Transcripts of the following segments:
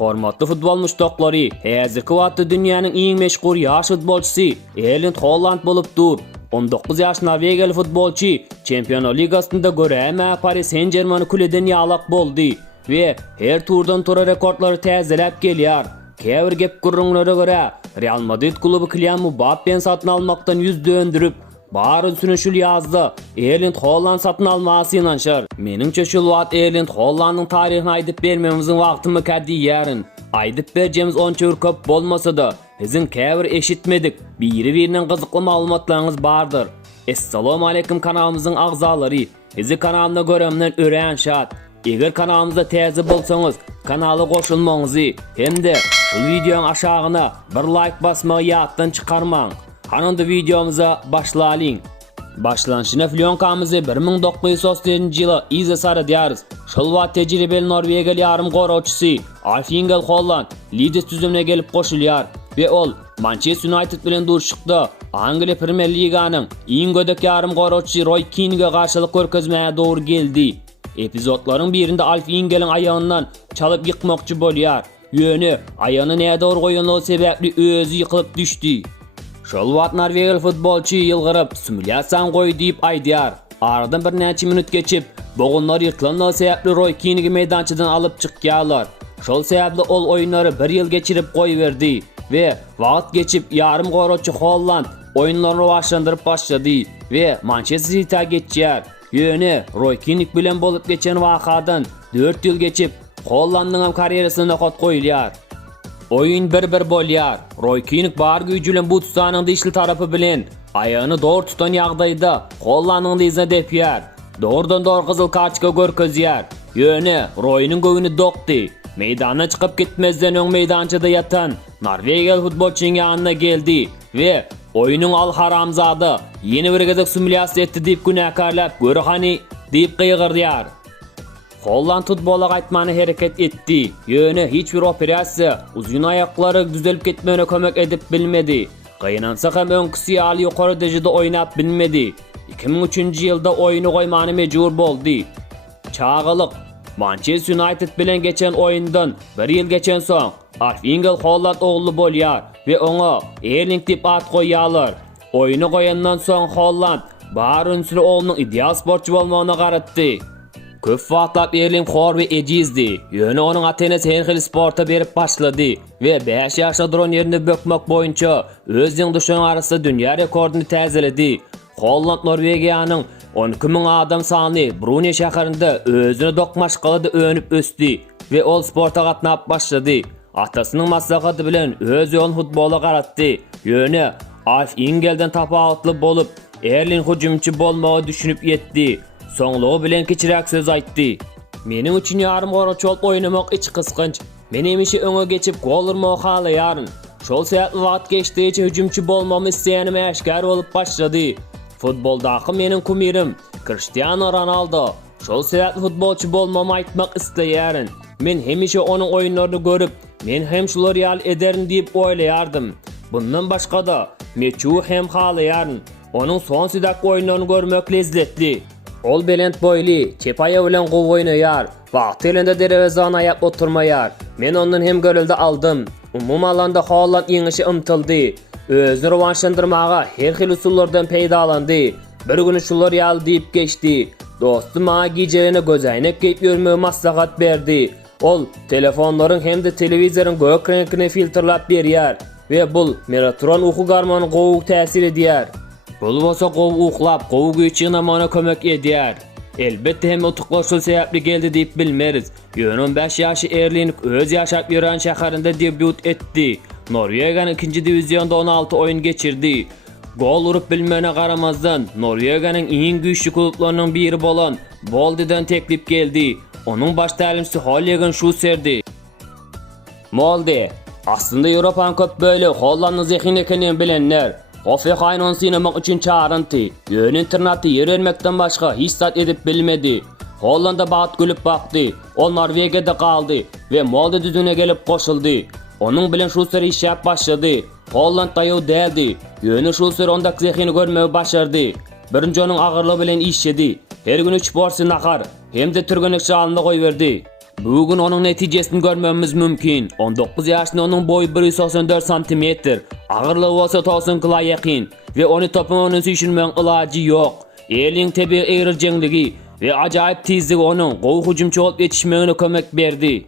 Hormatly futbol muştaqlary, häzirki wagtda dünýäniň iň meşhur ýaş futbolçysy Erlink Holandyn bolupdyr. 19 ýaş Norwegiýaly futbolçy Çempionlar Ligasynda göräme Paris Saint-Germain klubyndan ýalak boldy we her turdan tura rekordlary täzeläp gelýär. Käbir gep gurrunlara görä Real Madrid kluby Kylian Mbappe'ni satyn almakdan yüz döndürüp barın sürüşül yazdı. Erlink Holandyn satın alması inanşar. Menimçe şul wagt Erlink Holandyň taryhyny aýdyp bermemizin wagtymy kädiýärin. Aýdyp berjemiz onça köp bolmasa-da, bizin käbir eşitmedik. Biri-birinden gyzykly maglumatlaryňyz bardyr. Assalamu alaykum kanalymyzyň agzalary. Bizi kanalymda göremden ören şat. Eger kanalymyzda taze bolsaňyz, kanala goşulmaňyzy hemde şu videoň aşagyna bir like basmagy yatdan cykarmaň. Hanında videomuza başlayalım. Başlanışına flyonkamızı 1937-nji ýyly ize sara diýarys. Şol wagt tejribeli Norwegiýaly ýarym gorawçysy Erlink Holandyn Leeds tüzümine gelip goşulýar we ol Manchester United bilen durşykda Angliýa Premier Liganyň iň gödek ýarym gorawçysy Roy Keane'ge garşylyk görkezmäge dogry geldi. Epizodlaryň birinde Erling'in aýagyndan çalyp ýykmakçy bolýar. Ýöne aýagyny näde dogry goýanlygy sebäpli özü ýykylyp düşdi. Şol wagt Norwegiýaly futbolçy ýylgyryp simulýasiýa goý diýip aýdýar. Aradan bir näçe minut geçip, bogunlar ýykylanlygy sebäpli Roy Keane'gi meýdançydan alyp çykýarlar. Şol sebäpli ol oýunlary bir ýyl geçirip goýberdi we wagt geçip ýarym gorawçy Holland oýunlaryny başlandyryp başlady we Manchester City'ge geçýär. Ýöne Roy Keane bilen bolup geçen wakadan 4 ýyl geçip Hollandyň hem karýerasyna gat goýulýar. Oyun bir bolýar. Roy Keane bar güýji bilen bu tutanyň dişli tarapy bilen aýagyny dogry tutan ýagdaýda Hollandyň dizine depýär. Dogrudan dogry gyzyl kartçyka görkezýär. Ýöne Roynyň göwüni dokdy. Meýdana çykyp gitmezden öň meýdançyda ýatan Norwegiýaly futbolçynyň ýanyna geldi we oyunyň al haramzady ýeni bir gezek simulýasiýa etdi diýip günäkarlap görhani diýip gyýgyrdyar. Holland futbola gaýtmany hereket etdi. Ýöne hiç bir operasiýa uzun aýaklary düzelip ketmegine kömek edip bilmedi. Gynansa hem öňkisi ýaly ýokary derejede oýnap bilmedi. 2003-nji ýylda oýuny goýmany mejbur boldy. Çağalyk Manchester United bilen geçen oýundan bir ýyl geçen soň Erlink Holandyn ogly bolýar we oňa Erlink diýip at goýýarlar. Oýuny goýandan soň Holland baryn süre oglunyň ideal sportçy bolmagyna garatdy. Köp wagtlap Erlink hor we ejizdi. Ýöne onuň atenesi her hil sporta berip başlady we 5 ýaşa dron ýerinde bökmek boýunça özüň düşen arasynda dünýä rekordyny täzeledi. Holland Norwegiýanyň 12.000 adam sany Brunei şäherinde özüne dokmaşgalyda önüp ösdi we ol sporta gatnap başlady. Atasynyň maslahaty bilen öz ýolun futbola garatdy. Ýöne Erling'den tapawutly bolup Erlink hujumçy bolmagy düşünüp ýetdi. Soňlugy bilen keçirek söz aýtdy. Meniň üçin ýarym gorawçy bolup oýnamak iç kysgynç. Men emişi öňe geçip gol urmagy halaýaryn. Şol sebäpli wagt geçdiçe hujumçy bolmamy isleýänim äşkär bolup başlady. Futboldaky meniň kumirim Cristiano Ronaldo. Şol sebäpli futbolçy bolmamy aýtmak isleýärin. Men hemişe onuň oýunlaryny görüp, men hem şular ýal ederin diýip oýlaýardym. Bundan başga da meçhu hem halaýaryn. Onuň son sidak oýunlaryny görmek lezzetli. Ol belent boyly, çepaýa bilen gow oýnaýar. Wagt elinde derewezan aýap oturmaýar. Men ondan hem görüldi aldym. Umum alanda Holland ýeňişe ymtyldy. Özüni rowşandyrmaga her hil usullardan peýdalandy. Bir güni şular ýaly diýip geçdi. Dostum maňa gijelerine gözaýnak geýip ýörmegi maslahat berdi. Ol telefonlaryň hem de telewizoriň gök reňkini filtrlap berýär we bul melatonin uku garmony gowy täsir edýär. Bul bolsa gowy uklap, gowy güýçine mana kömek edýär. Elbetde hem otuklar şol sebäpli geldi diýip bilmeriz. Ýöne 15 ýaşy Erlink öz ýaşap ýören şäherinde debüt etdi. Norwegiýanyň 2-nji diwiziýonda 16 oýun geçirdi. Gol urup bilmegine garamazdan Norwegiýanyň iň güýçli klublarynyň biri bolan Molde'den teklip geldi. Onuň baş tälimçisi Holandyn şu serdi. Molde, aslında Ýewropaň köp böli Hollandyň zehni ekenini bilenler. Hoffenheim onu sinamak için çağırıntı. Ýöne interneti yer vermekden başka hiç zat edip bilmedi. Hollanda bat gülüp baktı. O Norvegiýada kaldı ve Molde düzüne gelip koşuldu. Onun bilen şu seri iş yap başladı. Holland daýaw däldi. Ýöne şu seri onda zehini görmegi başardı. Birinji onuň agyrlygy bilen işledi. Her gün 3 porsiýa nahar hem de türgenekçi alynda goýberdi. Bugün onun netijesini görmemiz mümkün. 19 yaşında onun boyu 194 cm, ağırlığı olsa 90 kilo yakın ve onu topunu süşürmen ilacı yok. Erlink tabi eğrilcenligi ve acayip tezligi onun qow hücumçu olup yetişmegine kömek berdi.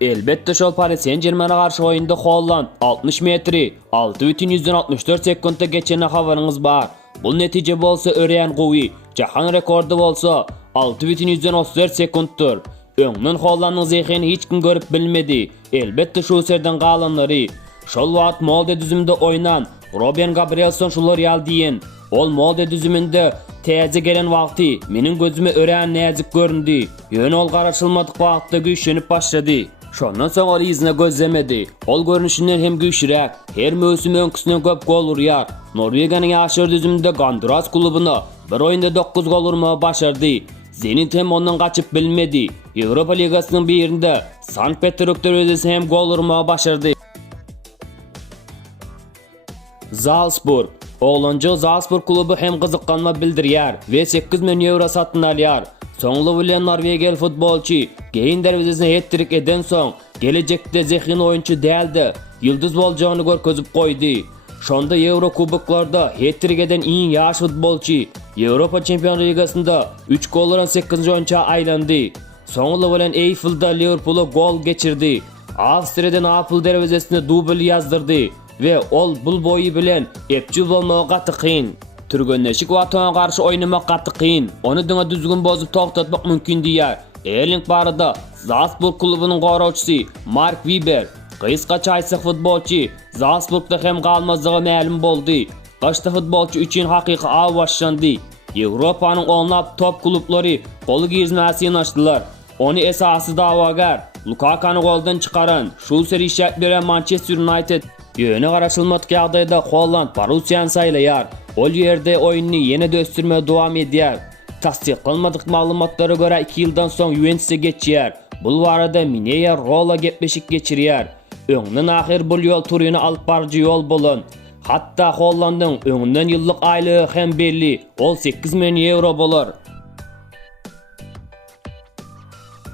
Elbette şol Paris Saint-Germain'e karşı oyunda Holland 60 metri 6,64 sekundda geçene habarınız var. Bu netije bolsa öreyen qowy, jahan rekordu bolsa 6,34 sekunddur. Öňden Holland'ın zehini hiç kim görüp bilmedi. Elbette şu serden qalanları. Şol wagt molde düzümde oynan Robin Gabrielson şular yal diyen. Ol molde düzümünde taze gelen wagty menin gözüme öreyen näzik göründü. Ýöne ol garaşylmadyk wagtda güýçlenip başlady. Şondan soň ol izine gözlemedi. Ol görünüşinden hem güýçlürek, her mösüm öňküsinden köp gol urýar. Norwegiýanyň ýaşar düzümde Gonduras klubyna bir oýunda 9 gol urmagy başardy. Zenit hem ondan kaçıp bilmedi. Avrupa Ligasının bir yerinde Sankt Peterburg'da özesi hem gol urmagy başardı. Salzburg. Oğlanca Salzburg klubu hem kızıkkanma bildirýär ve 8 milyon euro satın alýar. Soňly bilen Norwegiýaly futbolçy geyin derwezesine hat-trick eden soň gelecekde zehrin oyuncu däldi. Yıldız boljagyny görkezip koydy. Şonda Euro kuboklarda hat-trick eden iň ýaş futbolçy Avrupa Çempionlar Ligasında 3 gol uran 8-nji oyunçy aýlandy. Soňly bilen Eiffel'da Liverpool'a gol geçirdi. Awstriýadan Apple derwezesine dubl yazdyrdy ve ol bul boyu bilen epçil bolmagy gaty kyn. Türgenleşik wagtyna garşy oynamak gaty kyn. Onu diňe düzgün bozup toktatmak mümkin diýär. Erlink barada Salzburg klubynyň gorawçysy Mark Weber Kıyıskaça aysak futbolçy Salzburg'da hem kalmazlığı ma'lum boldy. Gaçta futbolçy üçün haqiqi av başlandy. Ýewropanyň onlap top klublary gol gizmäsini açdylar. Onu esasy dawagar Lukaku'ny goldan çıkaran, şu seri işaret beren Manchester United ýöne garaşylmadyk ýagdaýda Holland Borussiýany saýlaýar. Ol ýerde oýuny ýene döstürme dowam edýär. Tasdiqlanmadyk maglumatlara görä 2 ýyldan soň Juventus'a geçýär. Bul barada Mineya rola gepleşik geçirýär. Öňden ahir bul ýol turyny alyp barjy ýol bolan. Hatta Hollandyň öňünden ýyllyk aýlygy hem belli. Ol 8 milyon euro bolar.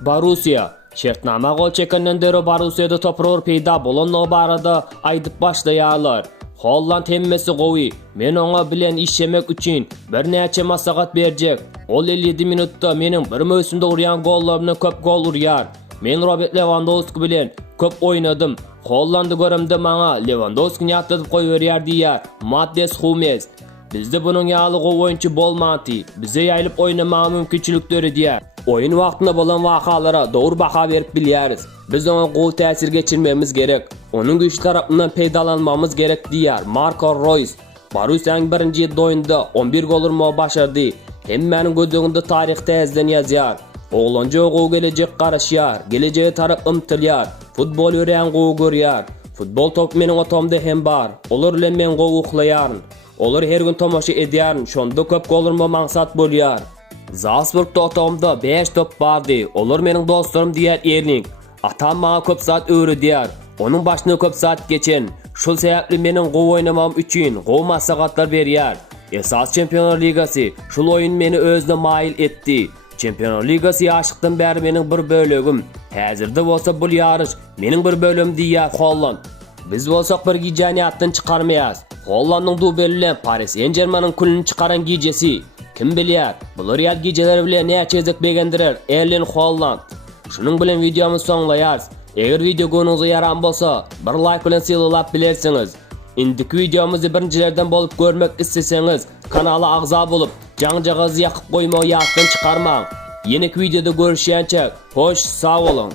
Borussia şertnama gol çekenden deri Borussiýada topror peýda bolan o barada aýdyp başlaýarlar. Holland hemmesi gowy. Men oňa bilen işlemek üçin bir näçe maslahat berjek. Ol 57 minutda menin bir mösümde urýan gollarymdan köp gol urýar. Men Robert Lewandowski bilen köp oynadym. Hollandy göremde maňa Lewandowski'ni ýatdyp goýberýär diýär Mades Hummels. Bizde bunyň ýaly gowy oýunçy bolmady. Bize ýaýlyp oýnamagy mümkinçilikleri diýär. Oyun wagtynda bolan wakalara dogry baha berip bilýäris. Biz oňa gowy täsir geçirmemiz gerek. Onun güýçli tarapyndan peýdalanmamız gerek diýär Marco Reus. Borussiýanyň birinji doýunda 11 gol urmagy başardy. Hemmäniň gözüňde taryh täzeden ýazýar. Oğlanca gowy gelecek garaşýar, geleceğe tarap ymtylýar. Futbol öýren gowy görýär. Futbol top meniň otamda hem bar. Olar bilen men gowy uklaýaryn. Olar her gün tomaşa edýäryn. Şonda köp gol urma maksat bolýar. Salzburg'da otamda 5 top bardy. Olar meniň dostlarym diýär Erling. Atam maňa köp saat öwredýär. Onun başyna köp saat geçen. Şol sebäpli meniň gowy oynamam üçin gowy maslahatlar berýär. Esas Çempionlar Ligasy şol oyun meni özüne maýil etdi. Çempionlar Ligasy ýaşykdan bäri meniň bir bölegim. Häzirde bolsa bul ýarış meniň bir bölüm diýär Holland. Biz bolsak bir gijany yatdan çıkarmaýas. Hollandyň dubeli bilen Paris Saint-Germain'in kulini çıkaran gijesi. Kim bilýär? Bu Real gijeleri bilen näçe ezek begendirer Erlink Holandyn. Şunun bilen videomyz soňlaýarys. Eger video gonuňyza yaran bolsa, bir like bilen silap bilersiňiz. Indiki videomyzy birinjilerden bolup görmek isteseňiz, kanala agza bolup, jaňjagyzy ýakyp goýmagy ýatdan çıkarmaň. Ýene videoda görüşýänçe, hoş, sag bolun.